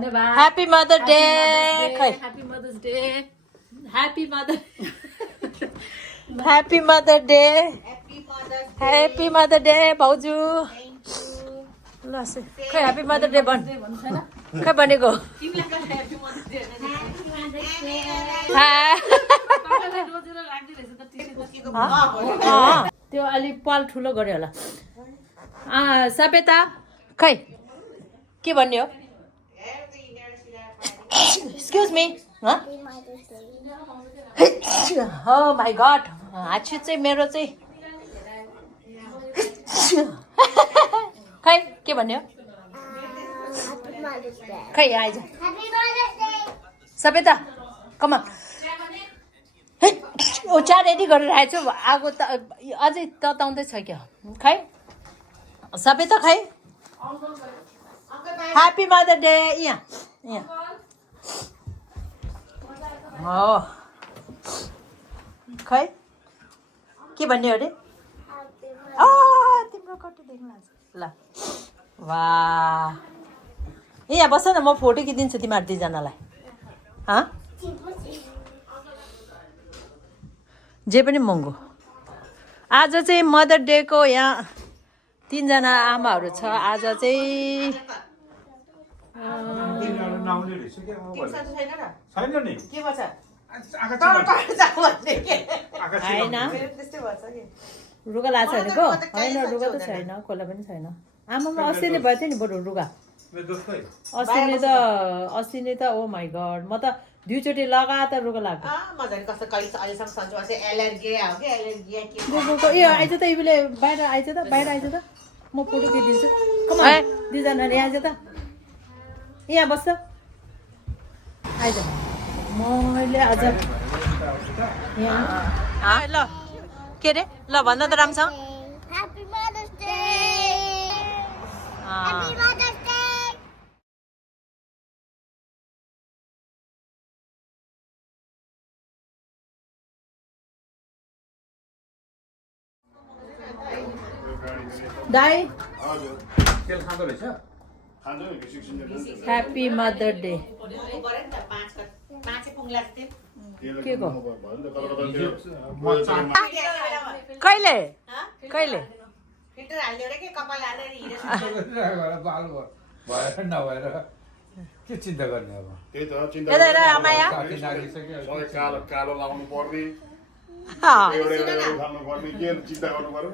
धन्यवाद happy mother day खै happy mothers day happy mother happy mother day happy mother day भाउजू ल खै ह्यापी मदर डे भन् खै भनेको त्यो अलि पाल ठुलो गऱ्यो होला सपेता खै के भन्ने हो एक्सक्युज मी हो माई गड हाछु चाहिँ मेरो चाहिँ खै के भन्ने हो खै आइज सबै त कमा ओचा रेडी गरेर आएछु आगो त अझै तताउँदैछ क्या खै सबै त खै ह्यापी मदर डे यहाँ हो खै के भन्ने हो अरे तिम्रो कति देख्नु ल वाह यहाँ बस न म फोटो खिचिदिन्छु तिमीहरू दुईजनालाई जे पनि महँगो आज चाहिँ मदर डेको यहाँ 3 जना आमाहरू छ आज चाहिँ रुगा लाएको छैन को होइन रुगा त छैन कसलाई पनि छैन आमामा अस्ति नै भएको थियो नि बरु रुगा अस्ति नै त ओ माई गड म त 2 चोटि लगाएर त रुगा लाग्यो ए आइज त इबीले बाहिर आइज त म फोटो खिचिदिन्छु दुईजनाले आइज त यहाँ बस्छ आइज मैले आज ल के अरे ल भन्न त राम्रोसँग Happy Mother's Day! Happy Mother's Day! दाई ह्याप्पी मदर डे के कहिले के चिन्ता गर्ने अब त्यही त चिन्ता कालो लाउनु पर्ने चिन्ता गर्नु पर्यो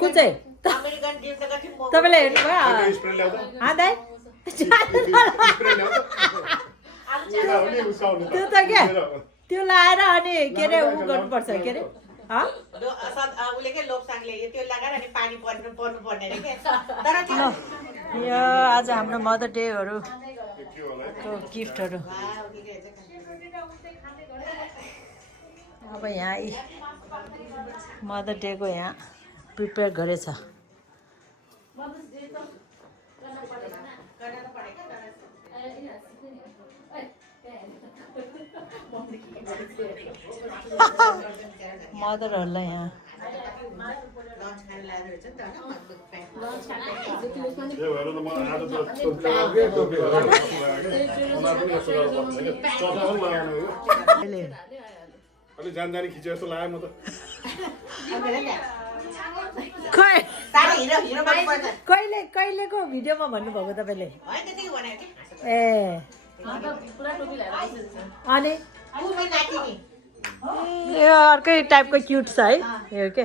कुन चाहिँ तपाईँले हेर्नुभयो त्यो त क्या त्यो लाएर अनि के अरे उ गर्नुपर्छ के अरे यो आज हाम्रो मदर डेहरू गिफ्टहरू अब यहाँ मदर डेको यहाँ प्रिपेयर गरेछ मदरहरूलाई यहाँ अलि जानकारी खिच्यो जस्तो लाग्यो म त कहिलेको भिडियोमा भन्नुभएको तपाईँले ए अनि यो अर्कै टाइपको क्युट छ है यो के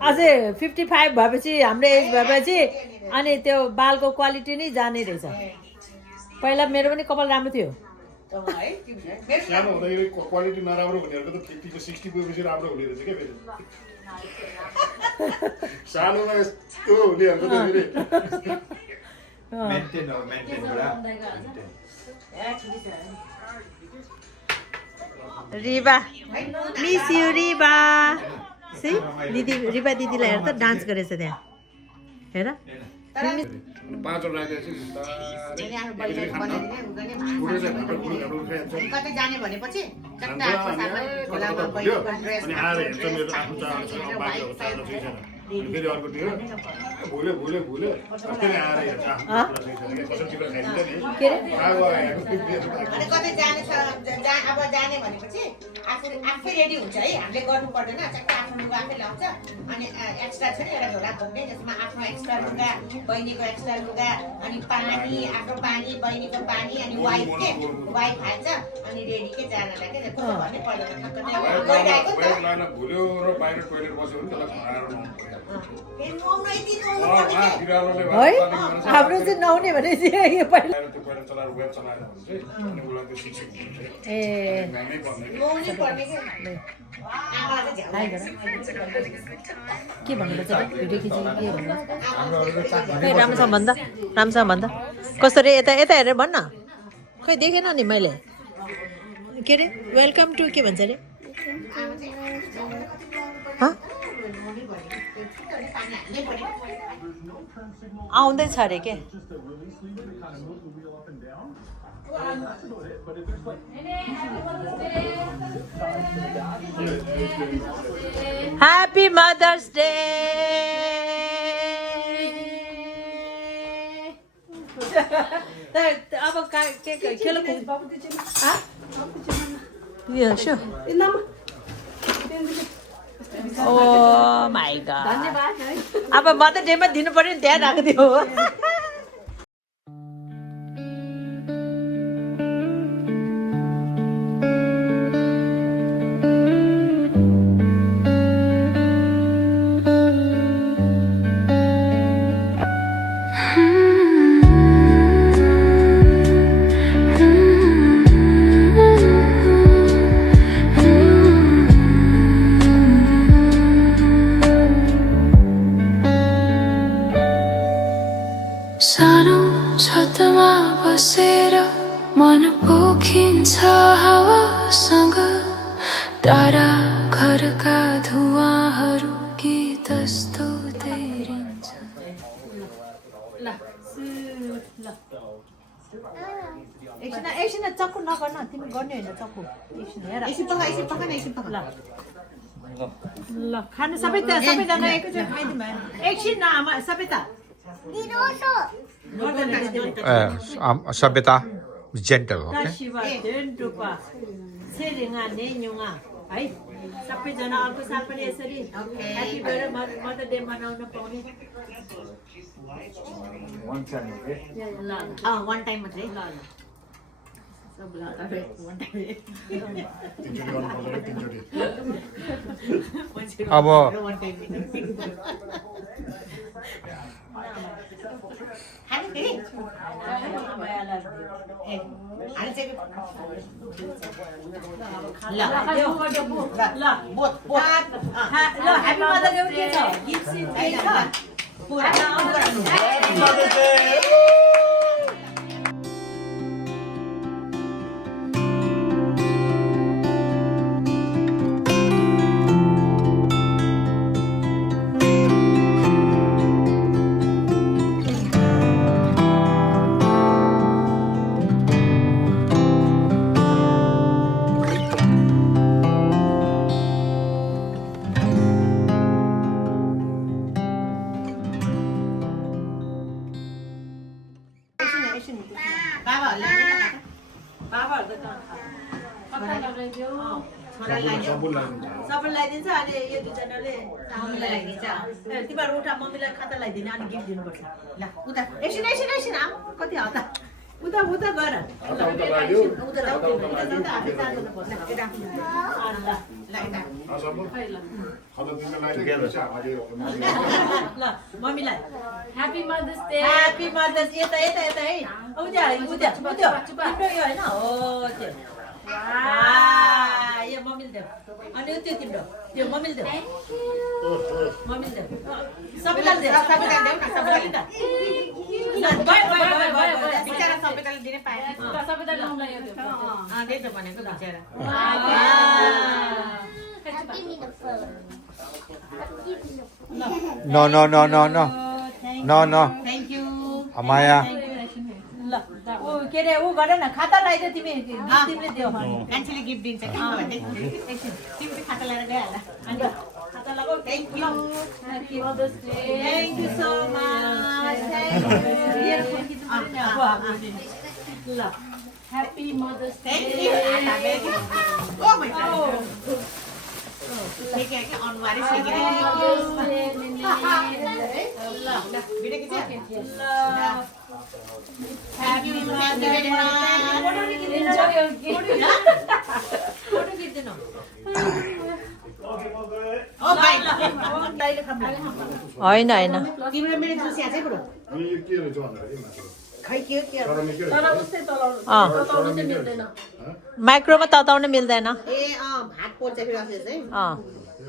अझै 55 भएपछि हाम्रो एज भएपछि अनि त्यो बालको क्वालिटी नै जाने रहेछ पहिला मेरो पनि कपाल राम्रो थियो सानो हुँदाखेरि क्वालिटी नराम्रो हुनेहरूको त 50 को 60 पुगेपछि राम्रो हुने रहेछ क्या फेरि सानोमा यस्तो हुनेहरूको त फेरि मेन्टेन बडा रिबा मिस यु रिबा सी दिदी रिबा दिदीलाई हेर त डान्स गरेछ त्यहाँ हेर पाँचवटा राखेपछि कतै जाने भनेपछि अनि आएर हेर्छ मेरो आफ्नो चाहना बाहिर फेरि अर्कोतिर भुल्यो फेरि आएर हेर्छ कसरी टिपेर खाइदिन्छ नि कतै जाने अब जाने भनेपछि आफै रेडी हुन्छ है हामीले गर्नु पर्दैन चट्ट आफ्नो लुगा आफै ल्याउँछ अनि एक्स्ट्रा छ नि एउटा झोला बोक्ने जसमा आफ्नो एक्स्ट्रा लुगा बहिनीको एक्स्ट्रा लुगा अनि पानी आफ्नो पानी बहिनीको पानी अनि वाइफ हाल्छ अनि रेडी के जानलाई के कसो भन्नै पर्दैन भुल्यो र बाहिर टोइलेट बस्यो भने त्यसलाई है हाम्रो चाहिँ नहुने भने के भनेर चाहिँ भिडियो खिचेको के भन्नु राम्रोसँग भन्दा कसरी यता यता हेरेर भन्न खै देखेन नि मैले के अरे वेलकम टु के भन्छ अरे आउँदैछ अरे के ह्याप्पी मदर्स डे अब के खेल ओ माई गॉड अब मदर डेमा दिनु पर्यो नि त्यहाँ राखिदियो सानो छतमा बसेर मन पोखिन्छ हावासँग तारा घरका धुवाहरू कि जस्तो तैरिन्छ एकछिन चक्कु नगर्न तिमी गर्ने होइन चक्कु ल खानु सबैजना एकैचोटि खाइदिउँ भयो एकछिन न आमा सबै त सभ्यता जेन्टल है सबैजना अर्को साल पनि यसरी ह्याप्पी मदर डे मनाउन पाउने वान टाइम मात्रै अब सबै लगाइदिन्छ अनि यो दुईजनाले मम्मीलाई लगाइदिन्छ तिमीहरू उठा मम्मीलाई खाता लगाइदिने अनि गिफ्ट दिनुपर्छ ल उता एकछिन आमा कति हता उता गएर ल मम्मीलाई happy mothers day happy mothers यता है उता तिम्रो यो होइन हो त्यो यो मम्मीले देऊ अनि त्यो तिम्रो त्यो मम्मीले देऊ सबैलाई देऊ बिचरा सबैलाई दिनै पाएन त्यही त भनेको बिचरा No. Thank No, no. Thank you Amaya. ल ऊ के अरे ऊ गर न खाता लगाइदियो तिमी तिमीले दियो कान्छीले गिफ्ट दिन्छ कि तिमी चाहिँ खाता लिएर गइहाल अनि खाता लगाऊ thank you happy mothers day thank you so much ल happy mothers day thank you oh my god ठीक है कि अनुहारै सेकेर ल भिडियो खिच्छ थ्याङ्क यू भेरी मच होइन होइन तिम्रो मेरो जुस यहाँ चाहिँ बुढो अनि यो के रहेछ भन्दाखेरि खै के चरामी के रहेछ माइक्रोमा तताउन मिल्दैन ए भात पोल्छ फेरि असले चाहिँ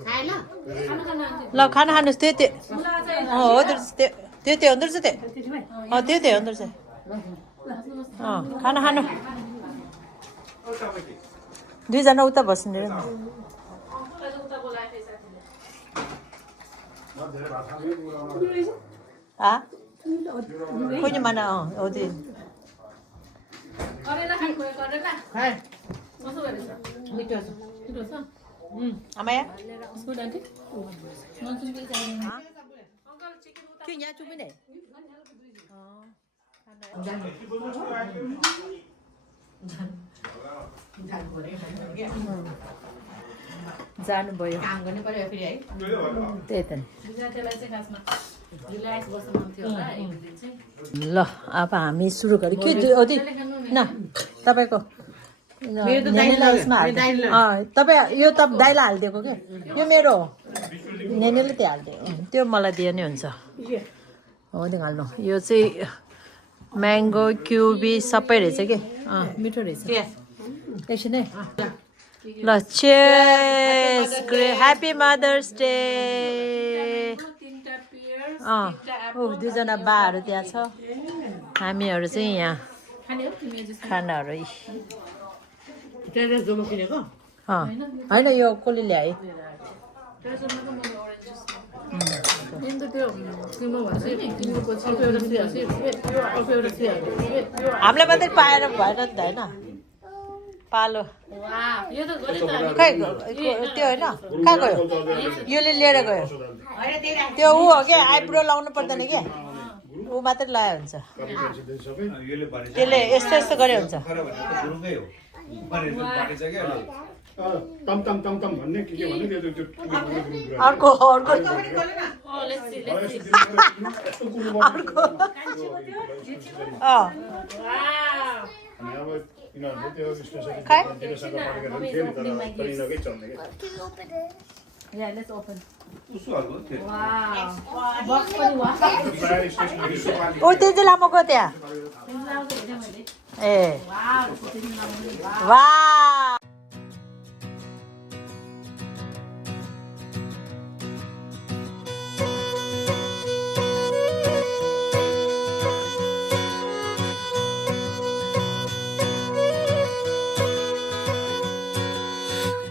खाए ल ल खाना खानुहोस् त्यो हो त्यो त्यो हुँदो रहेछ त्यो त्यो हुँदो रहेछ खाना खानु दुईजना उता बस्ने र कोही माना हो त्यो मिठो छ आमाया क्यों यहाँ चुप नहीं जानु भयो काम गर्नु पर्यो फेरि है त्यही त ल अब हामी सुरु गऱ्यौँ के न तपाईँको तपाईँ यो त दाइलाई हालिदिएको क्या यो मेरो हो नेनेले त्यो हालिदियो त्यो मलाई दियो नि हुन्छ हो नि हाल्नु यो चाहिँ म्याङ्गो क्युबी सबै रहेछ कि मिठो रहेछ एकछिन है ल चेस ह्याप्पी मदर्स डे दुईजना बाहरू त्यहाँ छ हामीहरू चाहिँ यहाँ खानाहरू होइन यो कसले ल्याए हामीलाई मात्रै पाएर भएन नि त होइन पालो खै त्यो होइन कहाँ गयो योले लिएर गयो त्यो ऊ हो क्या आइब्रो लाउनु पर्दैन क्या ऊ मात्रै लगायो हुन्छ त्यसले यस्तो यस्तो गरे हुन्छ तम तम तम तम भन्ने के भन्ने अर्को अर्को अनि अब यिनीहरूले त्यो स्टेसन दिनसँग पढेको थियो नि तर यिनीहरूकै चल्ने क्या Yeah, let's open. ओ त्यति लामो गयो त्यहाँ ए वा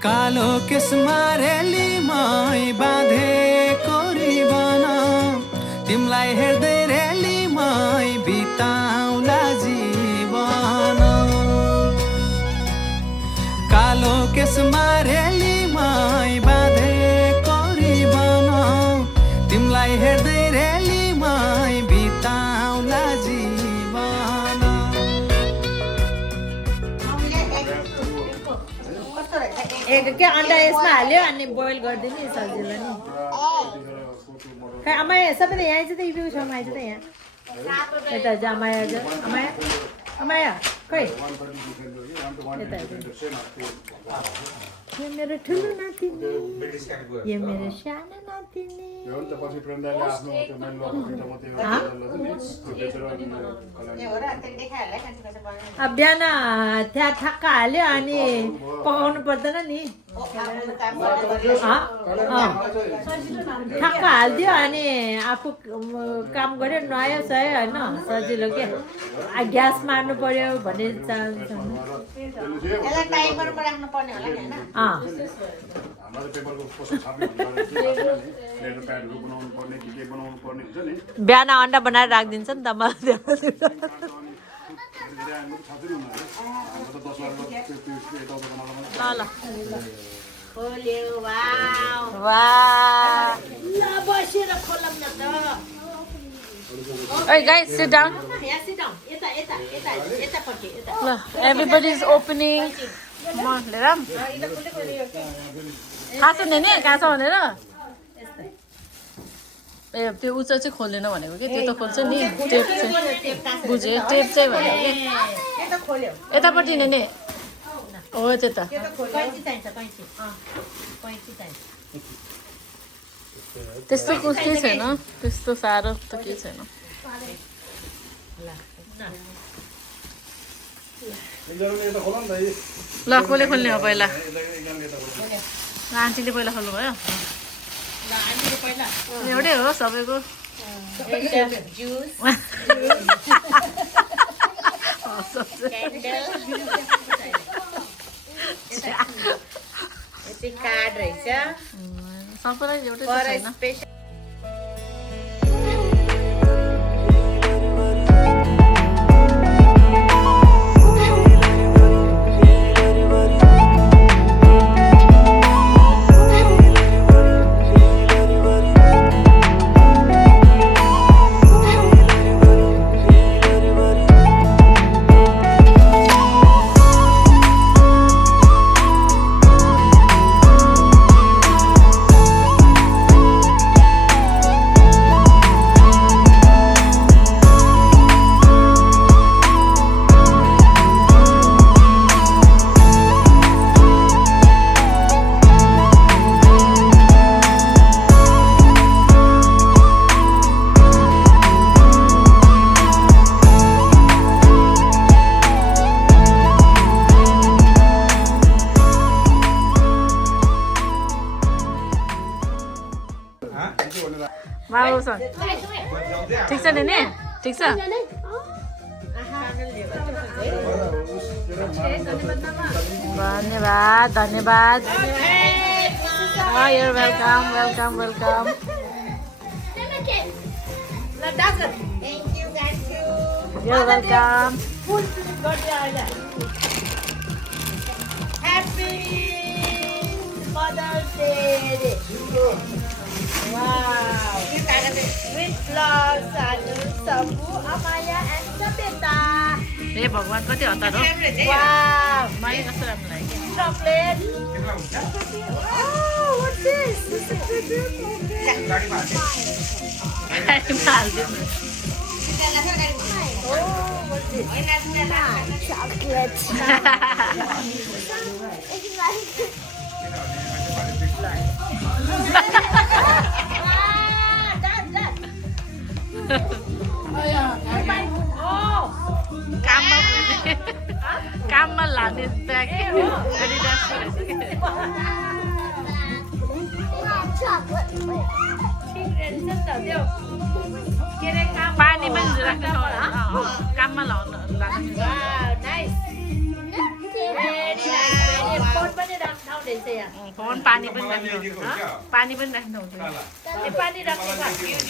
कालो केसमा रेलीमै बाँधेको रिबन तिमीलाई हेर्दै रेलीमै बिताउला जीवन कालो केसमा रेलीमै बाँधेको रिबन तिमीलाई हेर्दै रेलीमै बिताउला जीवन एक क्या अन्डा यसमा हाल्यो अनि बोइल गरिदिनु नि सजिलो नि खै अमाया सबै त यहाँ चाहिँ त इब्युको छेउमा आइज त यहाँ यता अमाया अमाया अमाया खै यता यो मेरो ठुलो नातिनी यो मेरो सानो नातिनी यो त पछि प्रेमदाले आफ्नो त्यो मैन लग्नु मात्रै अब बिहान त्यहाँ ठक्क हाल्यो अनि पकाउनु पर्दैन नि ठक्क हालिदियो अनि आफू काम गर्यो नुहायो सयो होइन सजिलो के ग्यास मार्नु पर्यो भन्ने चाहन्छ यसलाई टाइमरमा राख्नु पर्ने होला नि हैन हाम्रो त पेपरको पोस्टर छाप्ने भनेर के थाहा छैन नि लेटर प्याडहरू बनाउनु पर्ने के बनाउनु पर्ने हुन्छ नि बिहान अन्डा बनाएर राखिदिन्छ नि त मलाई धीरे आउनु थाहा छैन उनीहरू हाम्रो त 10 वर्ष यताउता बनाउनु ल खोल्यो वाउ वाह ल बसेर खोलम न त Hey guys, sit down. यहाँ sit down यतापट्टि यता Everybody is opening. Come on, let them. थाहा छ नि कहाँ छ भनेर ए त्यो उच्च चाहिँ खोल्दैन भनेको कि त्यो त खोल्छ नि टेप चाहिँ बुझेँ टेप चाहिँ भनेको कि यता खोल्यो यतापट्टि नै हो त्यो त कैँची चाहिन्छ कैँची चाहिन्छ त्यस्तो केही छैन त्यस्तो साह्रो त केही छैन ल कसले खोल्ने हो पहिला आन्टीले पहिला खोल्नु भयो एउटै हो सबैको जुस कार्ड रहेछ सबैलाई एउटै पर छैन स्पेशल माउसन ठिक छ नि ठिक छ धन्यवाद धन्यवाद you're welcome welcome welcome Thank you, thank you. you're welcome Happy Mother's Day. Wow. With love, Sanu, Sabu, Amaya, and Sabita. हे भगवान कति हतार हो Wow. मैले कस्तो राम्रो लाग्यो Chocolate. Oh, what's this? This is beautiful. हालिदिनु Oh, what's this? Chocolate. काममा लाने ब्याग पानी पनि राख्नु काममा लाउनु लाग्नु Wow, nice. Very nice. Phone पनि राख्नु हुँदैछ यहाँ. फोन पानी पनि राख्नु पानी पनि राख्नु हुँदैन ए पानी राख्नु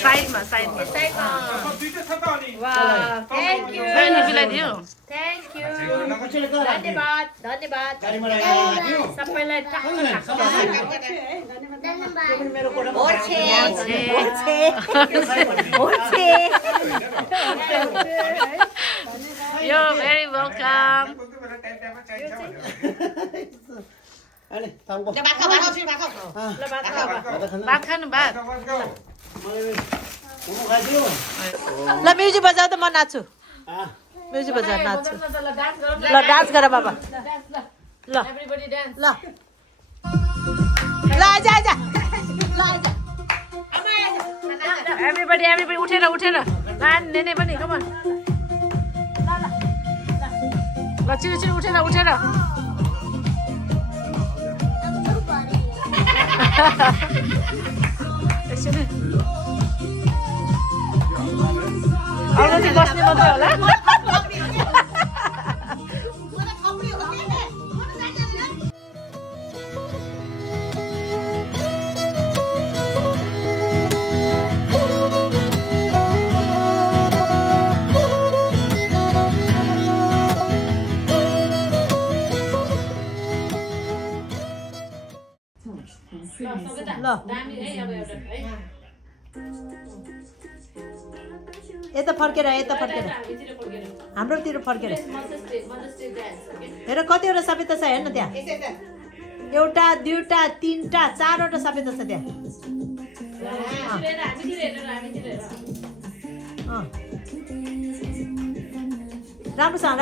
साइडमा साइडमा Wow, thank you. मिलाइदियो Thank you. धन्यवाद धन्यवाद सबैलाई यो भेरी वेलकम भात खानु भात ल म्युजिक बजाऊ त म नाच्छु म्युजिक बजाएर नाच्छु ल डान्स गर बाबा ल ल ल आजा आजा ल आजा एभ्रीबडी एभ्रीबडी उठेर उठेर नेने पनि कमन ल छिटो छिटो उठेर उठेर अरू बस्ने मात्रै होला ल यता फर्केर हाम्रोतिर फर्केर हेर कतिवटा सफेदा छ हेर्न त्यहाँ यसै त एउटा दुईवटा तीनटा चारवटा सफेदा छ त्यहाँ राम्रोसँग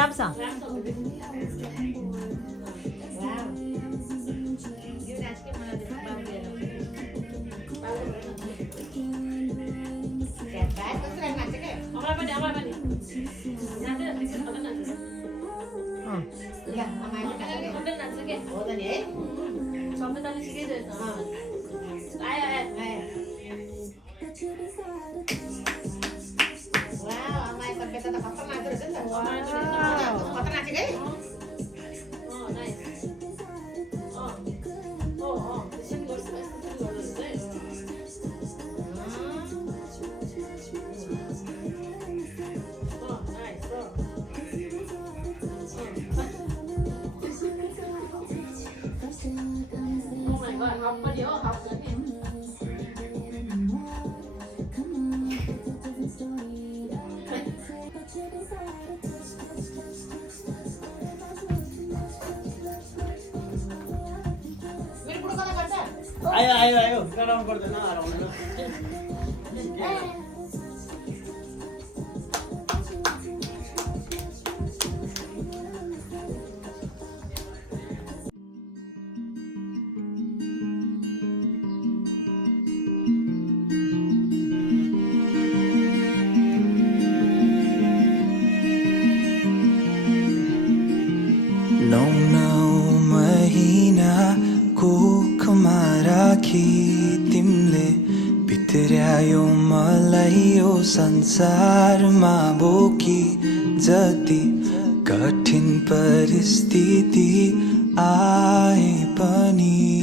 आयो गराउनु पर्दैन हराउनु तिमीले भित्र्यायो मलाई यो संसारमा बोकी जति कठिन परिस्थिति आए पनि